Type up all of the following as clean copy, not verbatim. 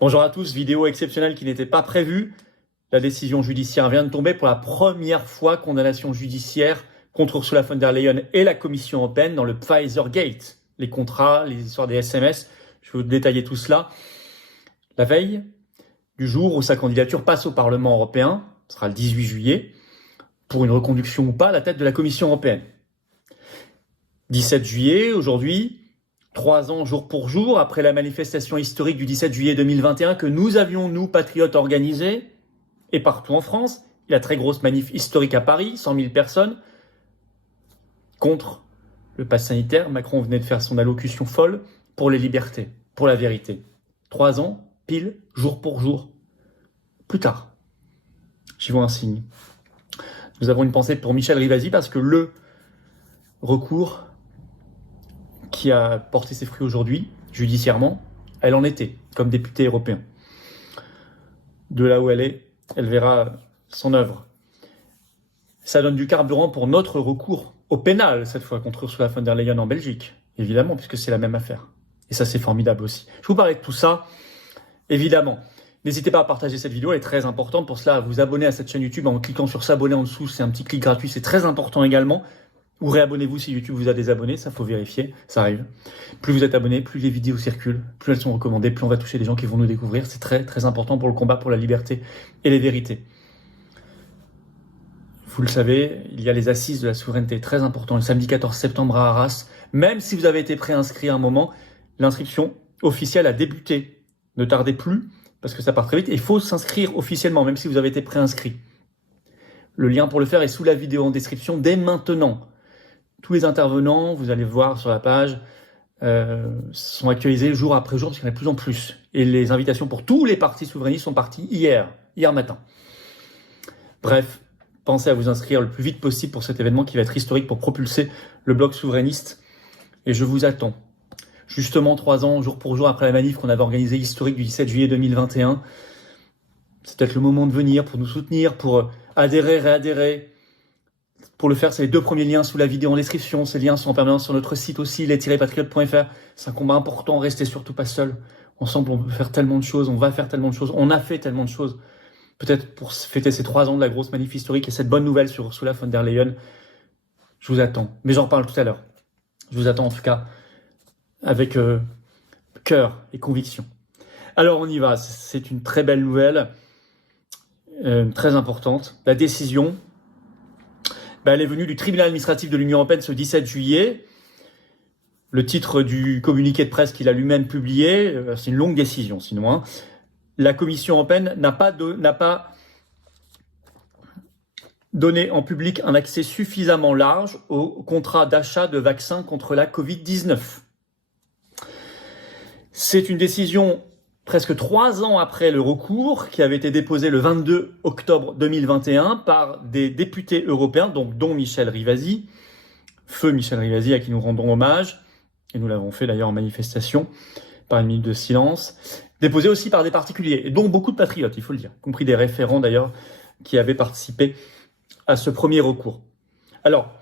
Bonjour à tous, vidéo exceptionnelle qui n'était pas prévue. La décision judiciaire vient de tomber pour la première fois, condamnation judiciaire contre Ursula von der Leyen et la Commission européenne dans le Pfizer Gate. Les contrats, les histoires des SMS, je vais vous détailler tout cela. La veille du jour où sa candidature passe au Parlement européen, ce sera le 18 juillet, pour une reconduction ou pas à la tête de la Commission européenne. 17 juillet, aujourd'hui, 3 ans jour pour jour, après la manifestation historique du 17 juillet 2021 que nous avions, nous, patriotes, organisée, et partout en France, la très grosse manif historique à Paris, 100 000 personnes, contre le pass sanitaire. Macron venait de faire son allocution folle pour les libertés, pour la vérité. 3 ans, pile, jour pour jour. Plus tard, j'y vois un signe. Nous avons une pensée pour Michel Rivasi parce que le recours qui a porté ses fruits aujourd'hui, judiciairement, elle en était, comme députée européen. De là où elle est, elle verra son œuvre. Ça donne du carburant pour notre recours au pénal, cette fois, contre Ursula von der Leyen en Belgique, évidemment, puisque c'est la même affaire. Et ça, c'est formidable aussi. Je vous parlais de tout ça, évidemment. N'hésitez pas à partager cette vidéo, elle est très importante. Pour cela, à vous abonner à cette chaîne YouTube en cliquant sur s'abonner en dessous. C'est un petit clic gratuit, c'est très important également. Ou réabonnez-vous si YouTube vous a désabonné, ça faut vérifier, ça arrive. Plus vous êtes abonné, plus les vidéos circulent, plus elles sont recommandées, plus on va toucher des gens qui vont nous découvrir. C'est très très important pour le combat pour la liberté et les vérités. Vous le savez, il y a les assises de la souveraineté, très important, le samedi 14 septembre à Arras. Même si vous avez été préinscrit à un moment, l'inscription officielle a débuté. Ne tardez plus, parce que ça part très vite. Et il faut s'inscrire officiellement, même si vous avez été préinscrit. Le lien pour le faire est sous la vidéo en description dès maintenant. Tous les intervenants, vous allez voir sur la page, sont actualisés jour après jour, parce qu'il y en a de plus en plus. Et les invitations pour tous les partis souverainistes sont parties hier matin. Bref, pensez à vous inscrire le plus vite possible pour cet événement qui va être historique pour propulser le bloc souverainiste. Et je vous attends. Justement, 3 ans, jour pour jour, après la manif qu'on avait organisée historique du 17 juillet 2021. C'est peut-être le moment de venir pour nous soutenir, pour adhérer, réadhérer. Pour le faire, c'est les 2 premiers liens sous la vidéo en description. Ces liens sont en permanence sur notre site aussi, les-patriotes.fr. C'est un combat important, restez surtout pas seuls. Ensemble, on peut faire tellement de choses, on va faire tellement de choses, on a fait tellement de choses. Peut-être pour fêter ces 3 ans de la grosse manif historique et cette bonne nouvelle sur Ursula von der Leyen, je vous attends. Mais j'en reparle tout à l'heure. Je vous attends en tout cas avec cœur et conviction. Alors on y va, c'est une très belle nouvelle, très importante. La décision, elle est venue du tribunal administratif de l'Union européenne ce 17 juillet. Le titre du communiqué de presse qu'il a lui-même publié, c'est une longue décision sinon. Hein. La Commission européenne n'a pas donné en public un accès suffisamment large au contrat d'achat de vaccins contre la Covid-19. C'est une décision presque 3 ans après le recours qui avait été déposé le 22 octobre 2021 par des députés européens, donc dont Michel Rivasi, feu Michel Rivasi à qui nous rendons hommage, et nous l'avons fait d'ailleurs en manifestation par une minute de silence, déposé aussi par des particuliers, et dont beaucoup de patriotes, il faut le dire, y compris des référents d'ailleurs qui avaient participé à ce premier recours. Alors,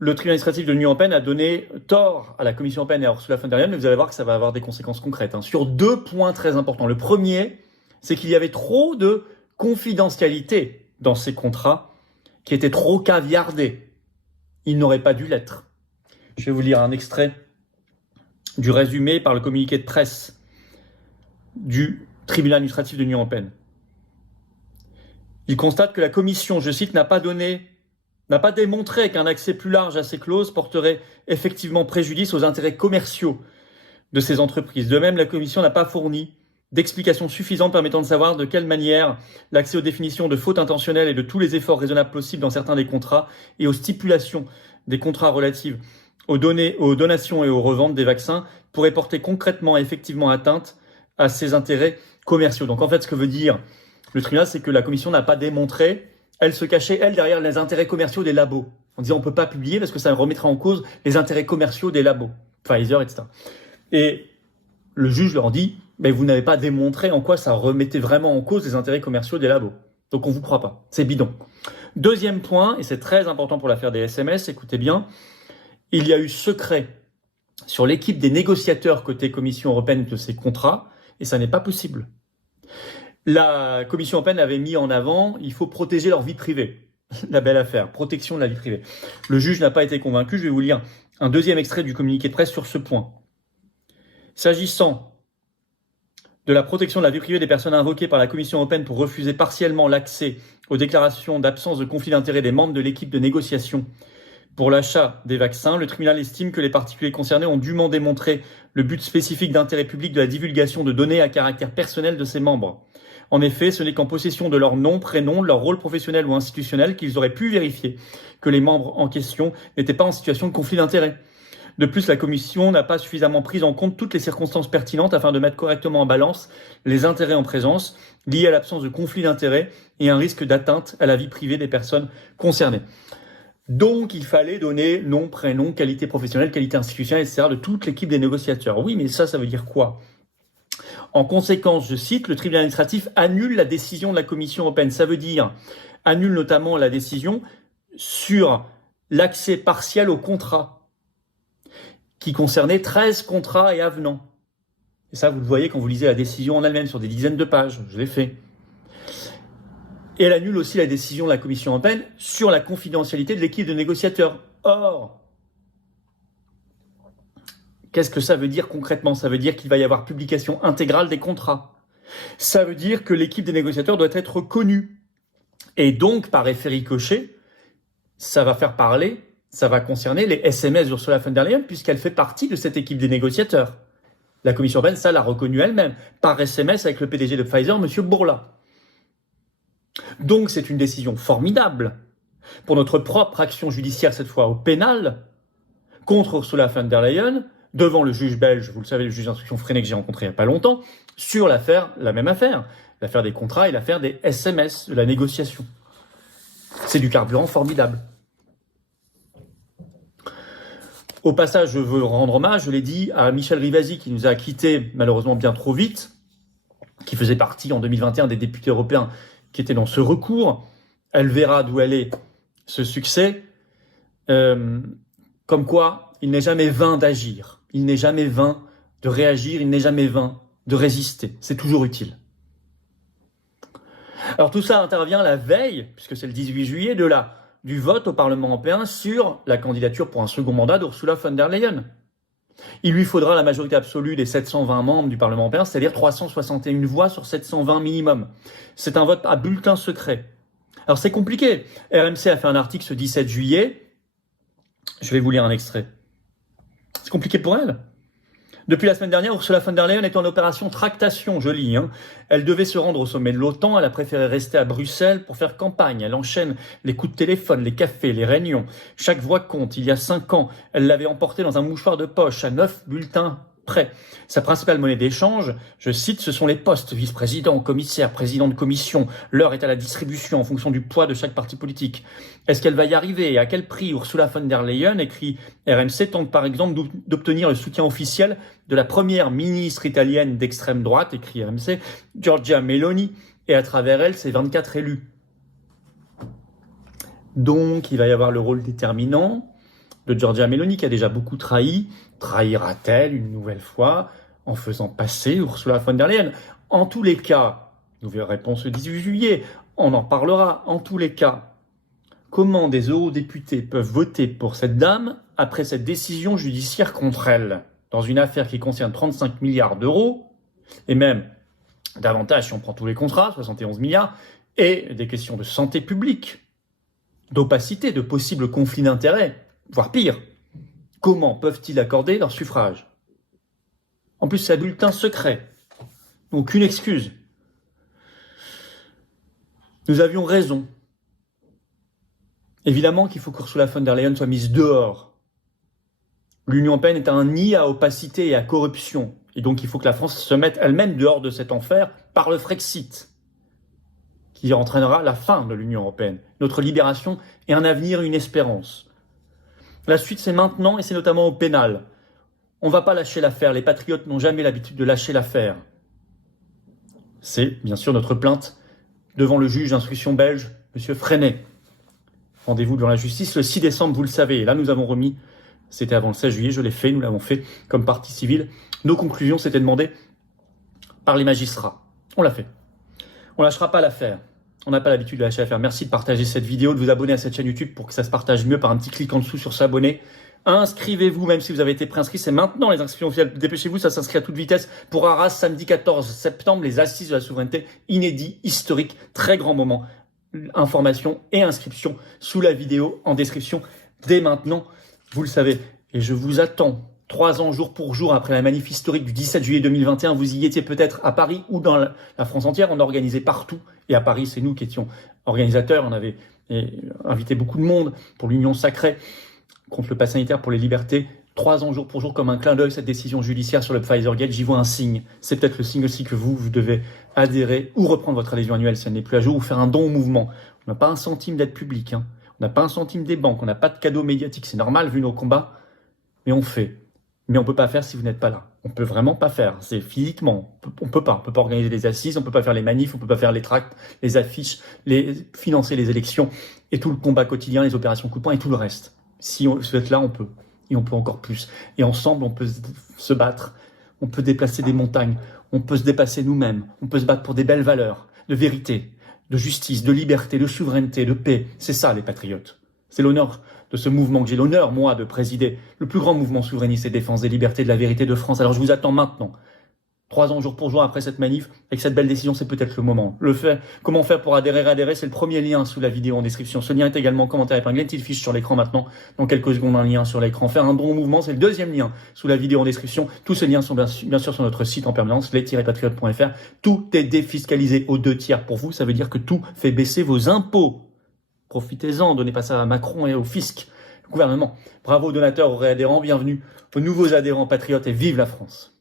le tribunal administratif de l'Union européenne a donné tort à la Commission européenne et à Ursula von der Leyen, mais vous allez voir que ça va avoir des conséquences concrètes, hein, sur 2 points très importants. Le premier, c'est qu'il y avait trop de confidentialité dans ces contrats qui étaient trop caviardés. Ils n'auraient pas dû l'être. Je vais vous lire un extrait du résumé par le communiqué de presse du tribunal administratif de l'Union européenne. Il constate que la Commission, je cite, n'a pas démontré qu'un accès plus large à ces clauses porterait effectivement préjudice aux intérêts commerciaux de ces entreprises. De même, la Commission n'a pas fourni d'explications suffisantes permettant de savoir de quelle manière l'accès aux définitions de faute intentionnelle et de tous les efforts raisonnables possibles dans certains des contrats et aux stipulations des contrats relatives aux donations et aux reventes des vaccins pourrait porter concrètement et effectivement atteinte à ces intérêts commerciaux. Donc en fait, ce que veut dire le tribunal, c'est que la Commission n'a pas démontré. Elle se cachait, elle, derrière les intérêts commerciaux des labos, en disant on ne peut pas publier parce que ça remettrait en cause les intérêts commerciaux des labos, Pfizer, etc. Et le juge leur dit, mais vous n'avez pas démontré en quoi ça remettait vraiment en cause les intérêts commerciaux des labos. Donc on ne vous croit pas, c'est bidon. Deuxième point, et c'est très important pour l'affaire des SMS, écoutez bien, il y a eu secret sur l'équipe des négociateurs côté Commission européenne de ces contrats, et ça n'est pas possible. La Commission européenne avait mis en avant, il faut protéger leur vie privée. La belle affaire, protection de la vie privée. Le juge n'a pas été convaincu, je vais vous lire un deuxième extrait du communiqué de presse sur ce point. S'agissant de la protection de la vie privée des personnes invoquées par la Commission européenne pour refuser partiellement l'accès aux déclarations d'absence de conflit d'intérêt des membres de l'équipe de négociation pour l'achat des vaccins, le tribunal estime que les particuliers concernés ont dûment démontré le but spécifique d'intérêt public de la divulgation de données à caractère personnel de ses membres. En effet, ce n'est qu'en possession de leur nom, prénom, leur rôle professionnel ou institutionnel qu'ils auraient pu vérifier que les membres en question n'étaient pas en situation de conflit d'intérêt. De plus, la Commission n'a pas suffisamment pris en compte toutes les circonstances pertinentes afin de mettre correctement en balance les intérêts en présence liés à l'absence de conflit d'intérêts et un risque d'atteinte à la vie privée des personnes concernées. Donc, il fallait donner nom, prénom, qualité professionnelle, qualité institutionnelle, etc. de toute l'équipe des négociateurs. Oui, mais ça veut dire quoi ? En conséquence, je cite, le tribunal administratif annule la décision de la Commission européenne. Ça veut dire annule notamment la décision sur l'accès partiel au contrat, qui concernait 13 contrats et avenants. Et ça, vous le voyez quand vous lisez la décision en elle-même sur des dizaines de pages. Je l'ai fait. Et elle annule aussi la décision de la Commission européenne sur la confidentialité de l'équipe de négociateurs. Or, qu'est-ce que ça veut dire concrètement ? Ça veut dire qu'il va y avoir publication intégrale des contrats. Ça veut dire que l'équipe des négociateurs doit être connue. Et donc, par effet ricochet, ça va faire parler, ça va concerner les SMS d'Ursula von der Leyen, puisqu'elle fait partie de cette équipe des négociateurs. La Commission européenne, ça l'a reconnu elle-même, par SMS avec le PDG de Pfizer, M. Bourla. Donc, c'est une décision formidable pour notre propre action judiciaire, cette fois au pénal, contre Ursula von der Leyen, devant le juge belge, vous le savez, le juge d'instruction Freinet que j'ai rencontré il n'y a pas longtemps, sur l'affaire, la même affaire, l'affaire des contrats et l'affaire des SMS, de la négociation. C'est du carburant formidable. Au passage, je veux rendre hommage, je l'ai dit, à Michel Rivasi, qui nous a quittés malheureusement bien trop vite, qui faisait partie en 2021 des députés européens qui étaient dans ce recours. Elle verra d'où elle est ce succès. Comme quoi, il n'est jamais vain d'agir, il n'est jamais vain de réagir, il n'est jamais vain de résister. C'est toujours utile. Alors tout ça intervient la veille, puisque c'est le 18 juillet, du vote au Parlement européen sur la candidature pour un second mandat d'Ursula von der Leyen. Il lui faudra la majorité absolue des 720 membres du Parlement européen, c'est-à-dire 361 voix sur 720 minimum. C'est un vote à bulletin secret. Alors c'est compliqué. RMC a fait un article ce 17 juillet. Je vais vous lire un extrait. C'est compliqué pour elle. Depuis la semaine dernière, Ursula von der Leyen est en opération tractation, je lis. Elle devait se rendre au sommet de l'OTAN, elle a préféré rester à Bruxelles pour faire campagne. Elle enchaîne les coups de téléphone, les cafés, les réunions. Chaque voix compte. Il y a 5 ans, elle l'avait emporté dans un mouchoir de poche à 9 bulletins près. Sa principale monnaie d'échange, je cite, ce sont les postes, vice-président, commissaire, président de commission. L'heure est à la distribution en fonction du poids de chaque parti politique. Est-ce qu'elle va y arriver et à quel prix? Ursula von der Leyen, écrit RMC, tente par exemple d'obtenir le soutien officiel de la première ministre italienne d'extrême droite, écrit RMC, Giorgia Meloni, et à travers elle, ses 24 élus. Donc, il va y avoir le rôle déterminant de Giorgia Meloni, qui a déjà beaucoup trahi. Trahira-t-elle une nouvelle fois en faisant passer Ursula von der Leyen? En tous les cas, nous verrons réponse le 18 juillet, on en parlera. En tous les cas, comment des eurodéputés peuvent voter pour cette dame après cette décision judiciaire contre elle, dans une affaire qui concerne 35 milliards d'euros, et même davantage si on prend tous les contrats, 71 milliards, et des questions de santé publique, d'opacité, de possibles conflits d'intérêts, voire pire. Comment peuvent-ils accorder leur suffrage? En plus, c'est un bulletin secret. Donc, une excuse. Nous avions raison. Évidemment qu'il faut qu'Ursula von der Leyen soit mise dehors. L'Union européenne est un nid à opacité et à corruption. Et donc, il faut que la France se mette elle-même dehors de cet enfer par le Frexit, qui entraînera la fin de l'Union européenne, notre libération et un avenir, une espérance. La suite, c'est maintenant, et c'est notamment au pénal. On ne va pas lâcher l'affaire. Les patriotes n'ont jamais l'habitude de lâcher l'affaire. C'est, bien sûr, notre plainte devant le juge d'instruction belge, M. Freinet. Rendez-vous devant la justice le 6 décembre, vous le savez. Et là, nous avons remis, c'était avant le 16 juillet, je l'ai fait, nous l'avons fait comme partie civile. Nos conclusions, c'était demandées par les magistrats. On l'a fait. On lâchera pas l'affaire. On n'a pas l'habitude de lâcher l'affaire. Merci de partager cette vidéo, de vous abonner à cette chaîne YouTube pour que ça se partage mieux par un petit clic en dessous sur s'abonner. Inscrivez-vous, même si vous avez été préinscrit. C'est maintenant les inscriptions officielles. Dépêchez-vous, ça s'inscrit à toute vitesse. Pour Arras, samedi 14 septembre, les assises de la souveraineté, inédit, historique, très grand moment. Information et inscription sous la vidéo en description dès maintenant. Vous le savez. Et je vous attends 3 ans jour pour jour après la manif historique du 17 juillet 2021. Vous y étiez peut-être à Paris ou dans la France entière. On a organisé partout. Et à Paris, c'est nous qui étions organisateurs. On avait invité beaucoup de monde pour l'Union sacrée contre le pass sanitaire pour les libertés. 3 ans jour pour jour comme un clin d'œil, cette décision judiciaire sur le Pfizergate. J'y vois un signe. C'est peut-être le signe aussi que vous devez adhérer ou reprendre votre adhésion annuelle si elle n'est plus à jour ou faire un don au mouvement. On n'a pas un centime d'aide publique. On n'a pas un centime des banques. On n'a pas de cadeau médiatique. C'est normal vu nos combats. Mais on fait. Mais on peut pas faire si vous n'êtes pas là. On peut vraiment pas faire. C'est physiquement. On peut pas organiser des assises, on peut pas faire les manifs, on peut pas faire les tracts, les affiches, financer les élections et tout le combat quotidien, les opérations coup de poing et tout le reste. Si vous êtes là, on peut. Et on peut encore plus. Et ensemble, on peut se battre. On peut déplacer des montagnes. On peut se dépasser nous-mêmes. On peut se battre pour des belles valeurs, de vérité, de justice, de liberté, de souveraineté, de paix. C'est ça, les patriotes. C'est l'honneur de ce mouvement que j'ai l'honneur, moi, de présider, le plus grand mouvement souverainiste et défense des libertés, de la vérité de France. Alors je vous attends maintenant. 3 ans jour pour jour après cette manif, avec cette belle décision, c'est peut-être le moment. Comment faire pour adhérer, c'est le premier lien sous la vidéo en description. Ce lien est également en commentaire épinglé, une petite fiche sur l'écran maintenant. Dans quelques secondes, un lien sur l'écran. Faire un don au mouvement, c'est le deuxième lien sous la vidéo en description. Tous ces liens sont bien sûr sur notre site en permanence, les-patriotes.fr. Tout est défiscalisé aux 2/3 pour vous. Ça veut dire que tout fait baisser vos impôts. Profitez-en, donnez pas ça à Macron et au fisc, au gouvernement. Bravo aux donateurs, aux réadhérents, bienvenue aux nouveaux adhérents patriotes et vive la France.